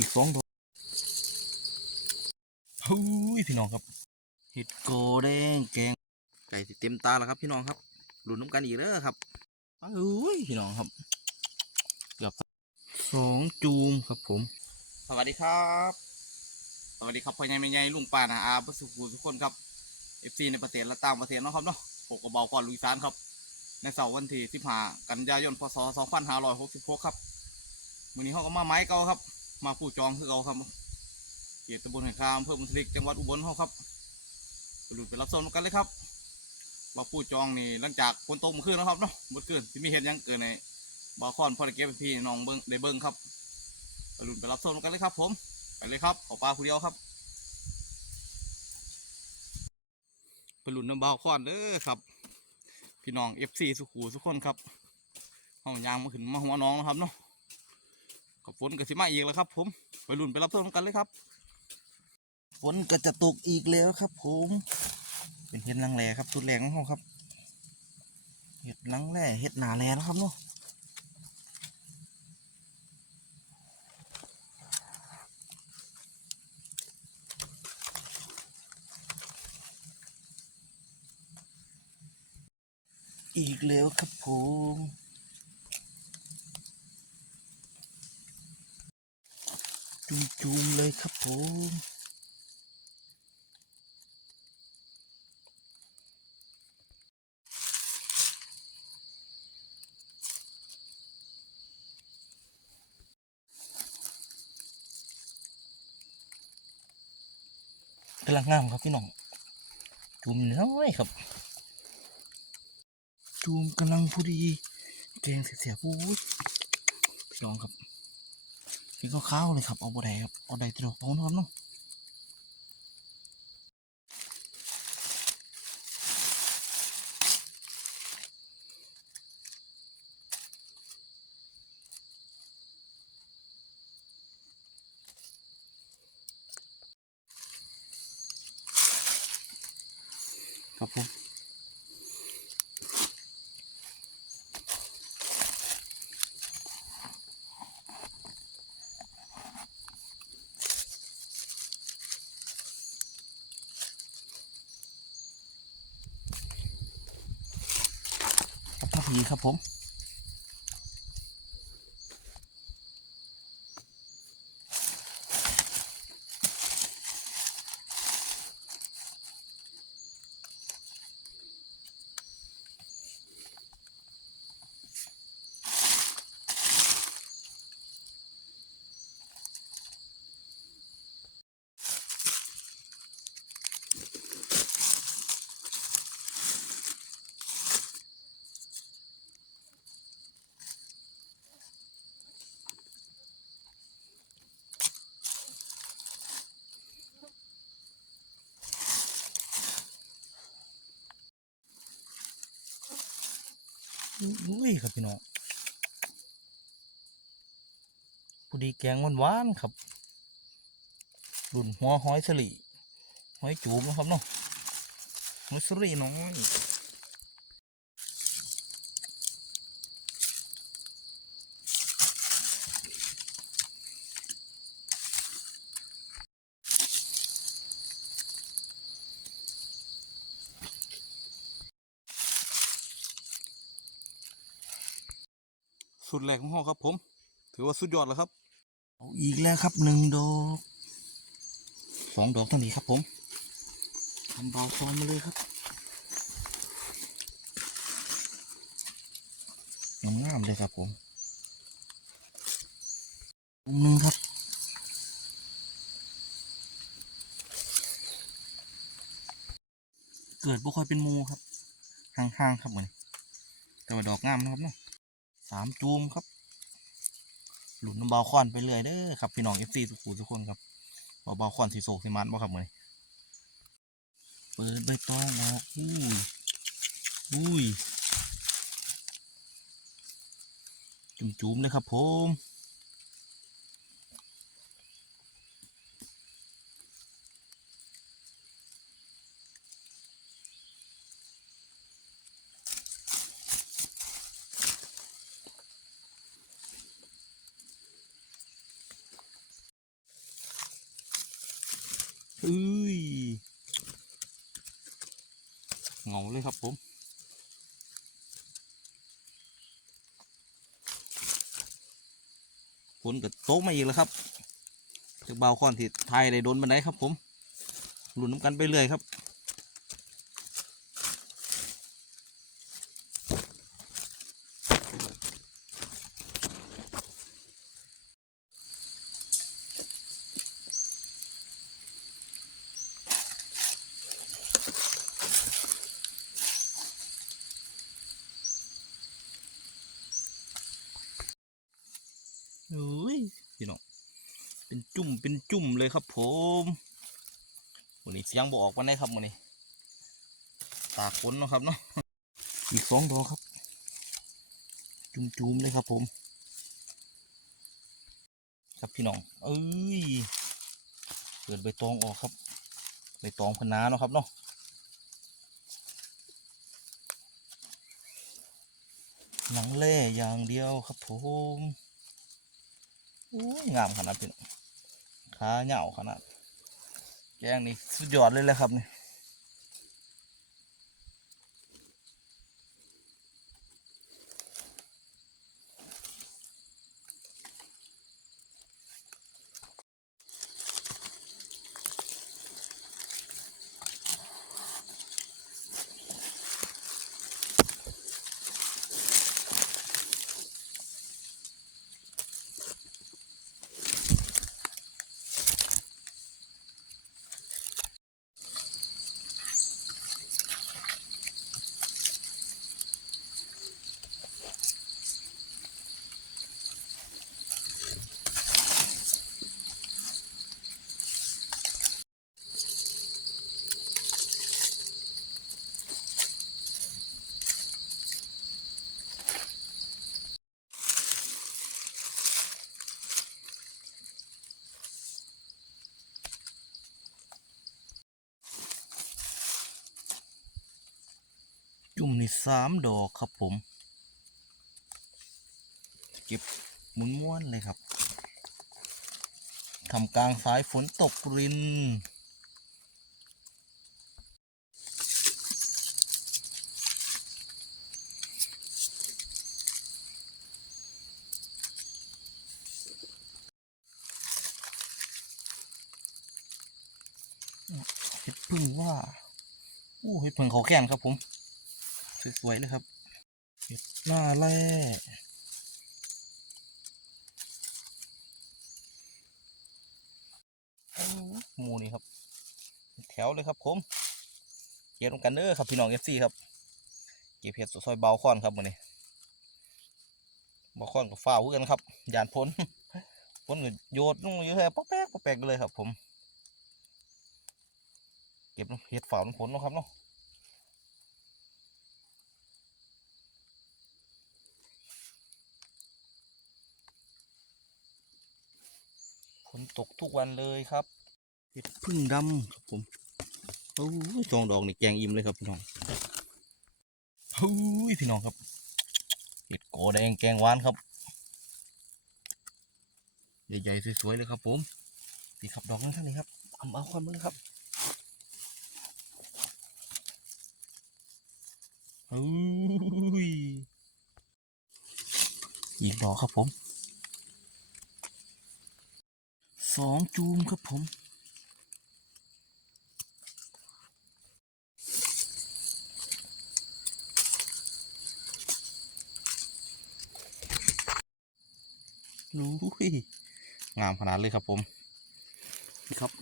อีกสองดอกฮู้ยพี่น้องครับ เห็ดโกแดงแกงไก่สิเต็มตาแล้วครับ พี่น้องครับหลุ้นน้ำกันอีกเด้อครับอุ้ยพี่น้องครับเกือบสองจูมครับผม สวัสดีครับ สวัสดีครับพ่อใหญ่แม่ใหญ่ลุงป้านาอาบุสุภูทุกคนครับ FC ในประเทศและต่างประเทศนะครับเนาะปกกระเบาก่อนลุยซานครับ ในเสาร์วันที่15กันยายนพศ2566ครับมื้อนี้เขาก็มาไม้เก่าครับ มาผู้จองคือเก่าครับเขตตำบลแห่งคามอำเภอมุสลิกจังหวัดอุบลเขาครับไปดูไปรับชมกันเลยครับ ว่าผู้จองนี่หลังจากฝนตกเมื่อคืนนะครับเนาะเมื่อคืนที่มีเหตุยังเกิดในบาคอนพอดเก็บพี่น้องเบิ้งได้เบิ้งครับไปดูไปรับชมกันเลยครับ ผมไปเลยครับขอปลาผู้เดียวครับไปหลุ้นน้ำบาคอนเด้อครับ พี่น้อง FC สุขูสุกคนครับห้องยางมาขึ้นมาหัวน้องนะครับเนาะ ฝนก็สิมาอีกแล้วครับ ผมไปลุ้นไปรับชมกันเลยครับ ฝนก็จะตกอีกแล้วครับ ผม เป็นเห็ดนางแหล่ครับสุดแรงของเขาครับเห็ดนางแหล่เห็ดหนาแหล่นะครับเนาะอีกแล้วครับผม จุ่มๆเลยครับผมกำลังงามครับพี่น้องจูมน้อยครับจูมกำลังพอดีแกงเสียๆพูดพี่น้องครับ พี่ก็ข้าวเลยครับ เอาบะไดครับ เอาไดตลกโตนะครับเนาะครับผม ดีครับผม อุ้ยครับพี่น้องพอดีแกงหวานๆครับรุ่นหัวหอยสลีหอยจูบนะครับเนาะหอยสลีน้อย สุดแรกของห้องครับ ผม ถือว่าสุดยอดแล้วครับเอาอีกแล้วครับหนึ่งดอกสองดอกเท่านี้ครับ ผมทำเบาซ้อมมาเลยครับงามเลยครับผมมุมหนึ่งครับเกิดบ่ค่อยเป็นมูครับห่างๆครับเหมือนแต่ว่าดอกงามนะครับเนาะ สามจูมครับ หลุนน้ำเบาคอนไปเรื่อยเด้อครับพี่น้องเอฟซีทุกผู้ทุกคนครับว่าเบาคอนสีโศกสีมันบ่ครับเหมือนเปิดใบตองออกอุ้ยอุ้ยจุ่มๆเลยครับผม เงาเลยครับผมฝนกับโต๊ะมาอีกแล้วครับจากเบาคอนที่ไทยได้โดนบันไดครับผมหลุนน้ำกันไปเรื่อยครับ เฮ้ยพี่น้องเป็นจุ่มเป็นจุ่มเลยครับผมวันนี้เสียงบออกวันได้ครับวันนี้ ตาขนนะครับเนาะอีกสองดอกครับ จุ่มๆเลยครับผม ครับพี่น้องเอ้ยเปิดใบตองออกครับใบตองพนาเนาะครับเนาะหนังเล่อย่างเดียวครับผม งามขนาดพี่น้องขาเหยาวขนาด แกงนี่สุดยอดเลยแหละครับนี่ จุ่มนี่สามดอกครับผม เก็บมุนม้วนเลยครับทำกลางสายฝนตกริน เห็ดพึ่งว่า อู้เห็ดพึ่งเขาแค้นครับผม สวยๆเลยครับเห็ดหน้าแร่หมูนี่ครับ แถวเลยครับผมเก็บลงกันเด้อครับพี่น้องเอฟซีครับ เก็บเห็ดซอยเบาค้อนครับมือนี้เบาค้อนกับฟ้าวคือกันครับยานพ้นพ้นก็โยดลงอยู่แค่ป๊อกแป๊กป๊อกแป๊กเลยครับผม เก็บเห็ดฝ่าวน้ำผลนะครับเนาะ ตกทุกวันเลยครับเห็ดพึ่งดำครับผมโอ้ยจองดอกนี่แกงอิ่มเลยครับพี่น้องเฮ้ยพี่น้องครับเห็ดโกแดงแกงหวานครับใหญ่ๆสวยๆเลยครับผมสีขับดอกนั่นท่านเลยครับเอาเอาความมาเลยครับเฮ้ยอีกดอกครับผม สองจูมครับผม รู้ยงามขนาดเลยครับผม นี่ครับ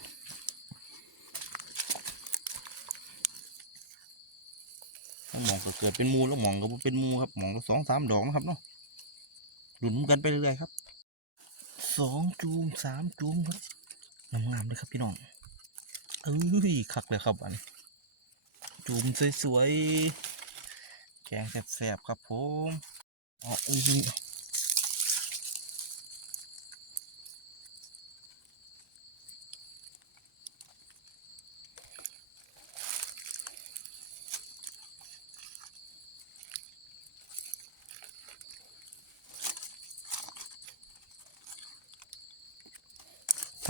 หมองก็เกิดเป็นมูแล้วหมองก็เป็นมูครับหมองละสองสามดอกนะครับเนาะหลุนกันไปเรื่อยๆครับ สองจูมสามจูมครับงามๆเลยครับพี่น้องเอ้ยคักเลยครับอันจูมสวยๆแกงแสบๆครับผมอ๋ออุ้ย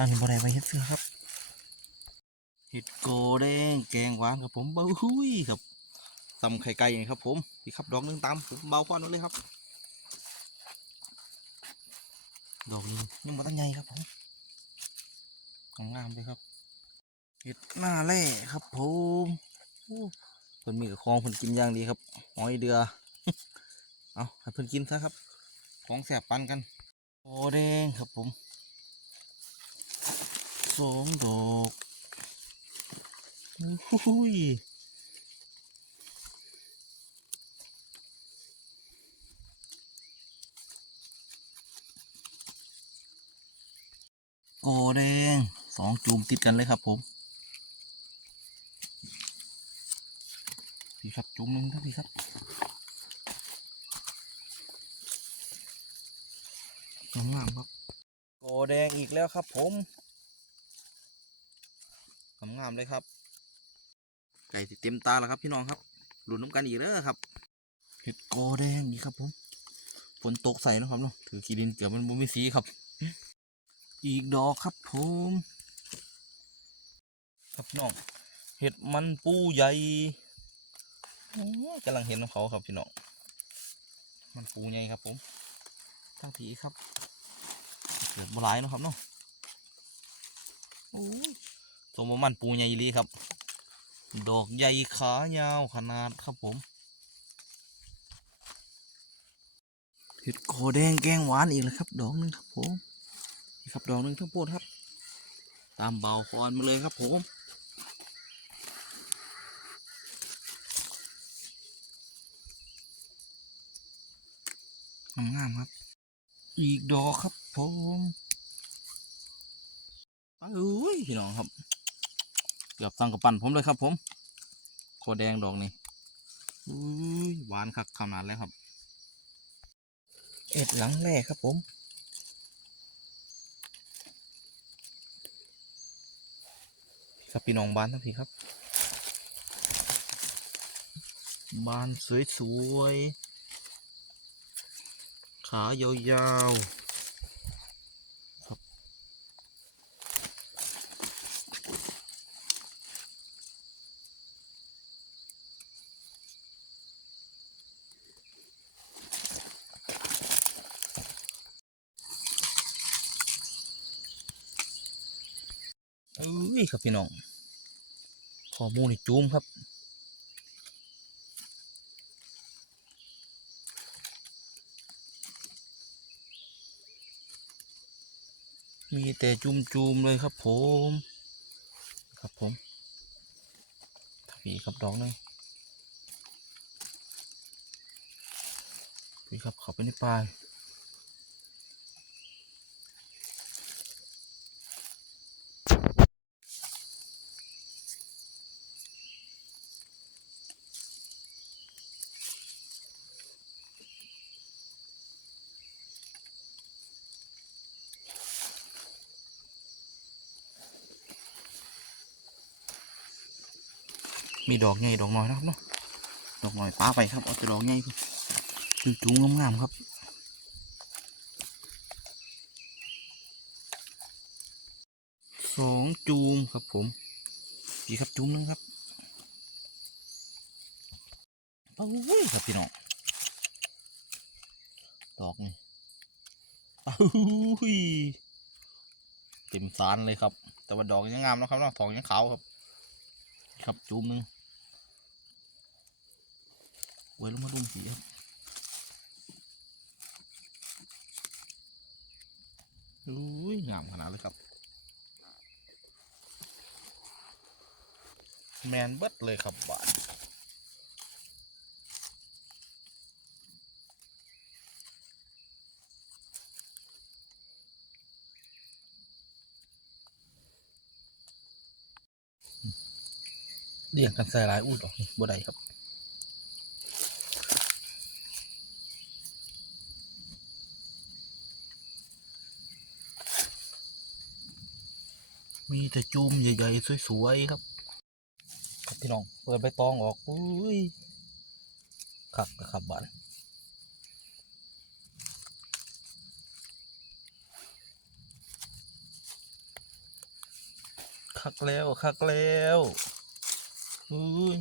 ทางนี้บ่ได้ไปเฮ็ดเสื้อครับเห็ดโกแดงแกงหวานครับผมเบ้าหุยครับตำไข่ไก่นี่ครับผมพี่ครับดอกหนึงตามผมเบาควันมาเลยครับ ดอกนี้ยังบ่ตั้งใหญ่ครับผมงามๆเลยครับเห็ดหน้าแร่ครับผมโอ้เพิ่นมีกับของเพิ่นกินอย่างดีครับหอยเดือเอาให้เพิ่นกินซะครับ ของแสบปันกันโอแดงครับผม สองดอกอุ้ยโอแดงสองจูมติดกันเลยครับผมพี่ครับจูมหนึงครับพี่ครับงามๆครับโกแดงอีกแล้วครับผม งามเลยครับ ไก่เต็มตาแล้วครับพี่น้องครับหลุนน้ำกันอีกแล้วครับ เห็ดโกแดงอีกครับผมฝนตกใส่นะครับเนาะถือขีดินเกือบมันบ่มีสีครับ อีกดอกครับผมครับพี่น้องเห็ดมันปูใหญ่กำลังเห็นของเขาครับพี่น้องมันปูใหญ่ครับผมทั้งผีครับเกิดบ่หลายนะครับเนาะโอ้ สมมันปูใหญ่ลีครับ ดอกใหญ่ขายาวขนาดครับผมเห็ดโคแดงแกงหวานอีกแล้วครับ ดอกหนึงครับผมนี่ครับดอกหนึงทั้งโพดครับ ตามเบาคอนมาเลยครับผมงามๆครับ อีกดอกครับผมเอ้ยพี่น้องครับ เกือบตั้งกับปั่นผมเลยครับ ผมโคแดงดอกนี้อุ้ยหวานคักขนาดแล้วครับ เอ็ดหลังแรกครับผมครับพี่น้องบ้านทั้งพี่ครับบานสวยๆขายาวๆ เอ้ยครับพี่น้องข้อมูลนี่จูมครับมีแต่จุมๆเลยครับผม ครับผมผีครับดอกนึงผีครับเข้าไปในป่า มีดอกใหญ่ดอกน้อยนะครับเนาะดอกน้อยป้าไปครับเอาแต่ดอกใหญ่คือจุ้งงามๆครับสองจูมครับผมพี่ครับจูมหนึงครับโอ้ยครับพี่น้องดอกนี่อ้าวยเต็มสารเลยครับ แต่ว่าดอกยังงามนะครับเนาะทองยังขาวครับ ครับจูมหนึง ไว้ลงมาดุมสีครับอุ้ยงามขนาดเลยครับ แมนเบิดเลยครับบาทเรียงกันใส่หลายอุ้ยดอกนี่บ่ได้ครับ แต่จูมใหญ่ๆสวยๆครับ ครับพี่น้องเปิดใบตองออกอุ้ยขับขับบานคักแล้วคักแล้วอุ้ย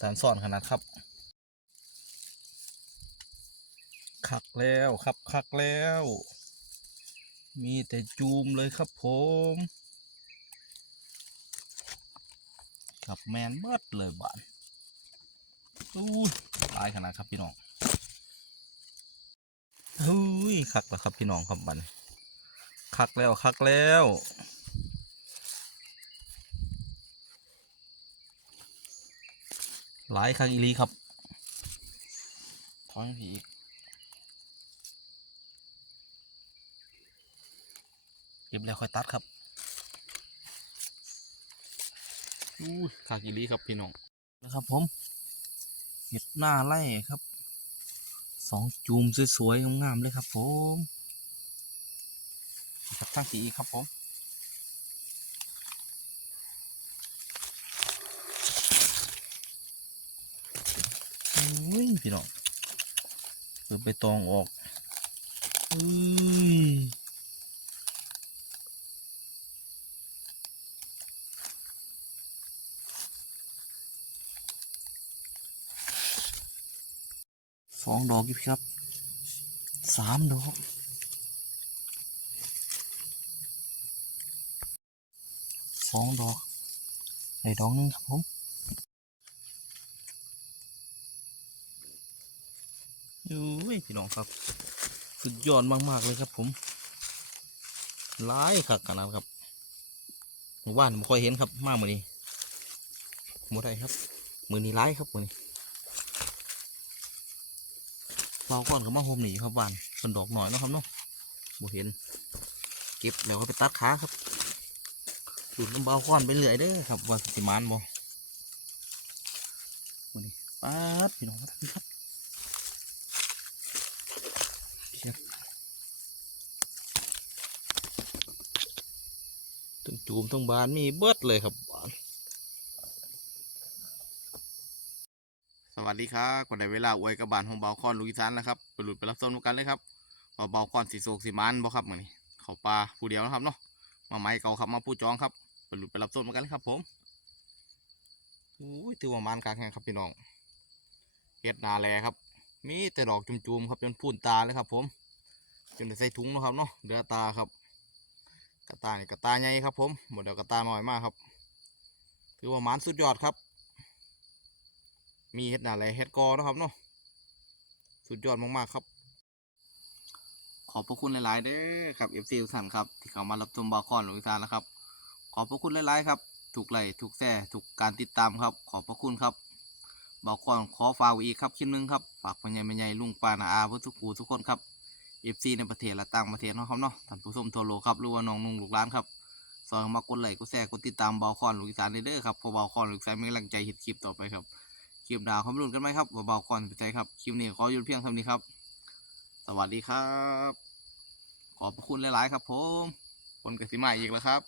ตานซ่อนขนาดครับ คักแล้วครับคักแล้ว มีแต่จูมเลยครับผมกับแมนเบิดเลยบ้านอู้ยตายขนาดครับพี่น้องเฮ้ยคักแล้วครับพี่น้องครับบัดนคักแล้วคักแล้วหลายคักอีลีครับถอยผีอีก เก็บแล้วค่อยตัดครับอู้ยคากิลีครับพี่น้องนะครับผมเห็ดหน้าไล่ครับสองจูมสวยๆงามๆเลยครับผมครับตั้งสีครับผมอุ้ยพี่น้องเปิดใบตองออกอุ้ย องดอกพี่ครับสามดอกสองดอกในดอกนึงครับผมอุ้ยพี่น้องครับ สุดยอดมากๆเลยครับผมร้ายคักขนาดครับหมู่บ้านผมค่อยเห็นครับมากมือนี้หมดได้ครับ มือนี้ร้ายครับมือนี้ เราก่อนก็มาโฮมหนีครับวานเป็นดอกหน่อยนะครับเนาะบ่เห็น เก็บแล้วก็ไปตัดขาครับดูดน้ำเบาก้อนไปเรื่อยเด้อครับว่าสิมานบ่วันนี้ปัดพี่น้องครับนี่ครับเชียบต้องจูมต้องบานมีเบิดเลยครับห สวัสดีครับคนในเวลาอวยกับบานของเบาคอนลูกอีสานนะครับไปหลุดไปรับส้มกันเลยครับว่าเบาคอนสีโศกสีมันบ่ครับมือนี้เขาปลาผู้เดียวนะครับเนาะมาไม้เก่าครับมาผู้จองครับไปหลุดไปรับส้มกันเลยครับ ผมอุ้ยถือว่ามันกลางแข่งครับพี่น้องเฮ็ดนาแลครับ มีแต่ดอกจุ่มๆครับจนพูนตาเลยครับ ผมจนใส่ถุงนะครับเนาะเดือตาครับกระตานี่กระตาใหญ่ครับ ผมหมดเดียวกระตาหน้อยมากครับถือว่ามันสุดยอดครับ มีเห็ดหนาแลเห็ดกอนะครับเนาะสุดยอดมาก ๆ ครับ ขอบพระคุณหลาย ๆ เด้อครับเอฟซีทุกท่านครับ ที่เข้ามารับชมบาคอนหลวงอีสานนะครับ ขอบพระคุณหลาย ๆ ครับถูกไลค์ถูกแซ่ถูกการติดตามครับ ขอบพระคุณครับบาคอนขอฝากไว้อีกครับคลิปหนึงครับฝากพ่อใหญ่แม่ใหญ่ลุงปานาอาเพื่อทุกูทุกคนครับเอฟซีในประเทศและต่างประเทศนะครับเนาะท่านผู้ชมทั่วโลกครับรือว่าน้องนุ่งลูกหลานครับซอยมากดไลค์กดแซ่กดติดตามบาคอนหลวงอีสานเด้อครับพอบาคอนหลวงอีสานมีกำลังใจเฮ็ดคลิปต่อไปครับ คลิปดาวคำรุนกันไหมครับเบาๆก่อนไปใจครับคลิปนี้ขอหยุดเพียงเท่านี้ครับ สวัสดีครับ ขอบพระคุณหลาย ๆ ครับผมคนกสิมาอีกแล้วครับ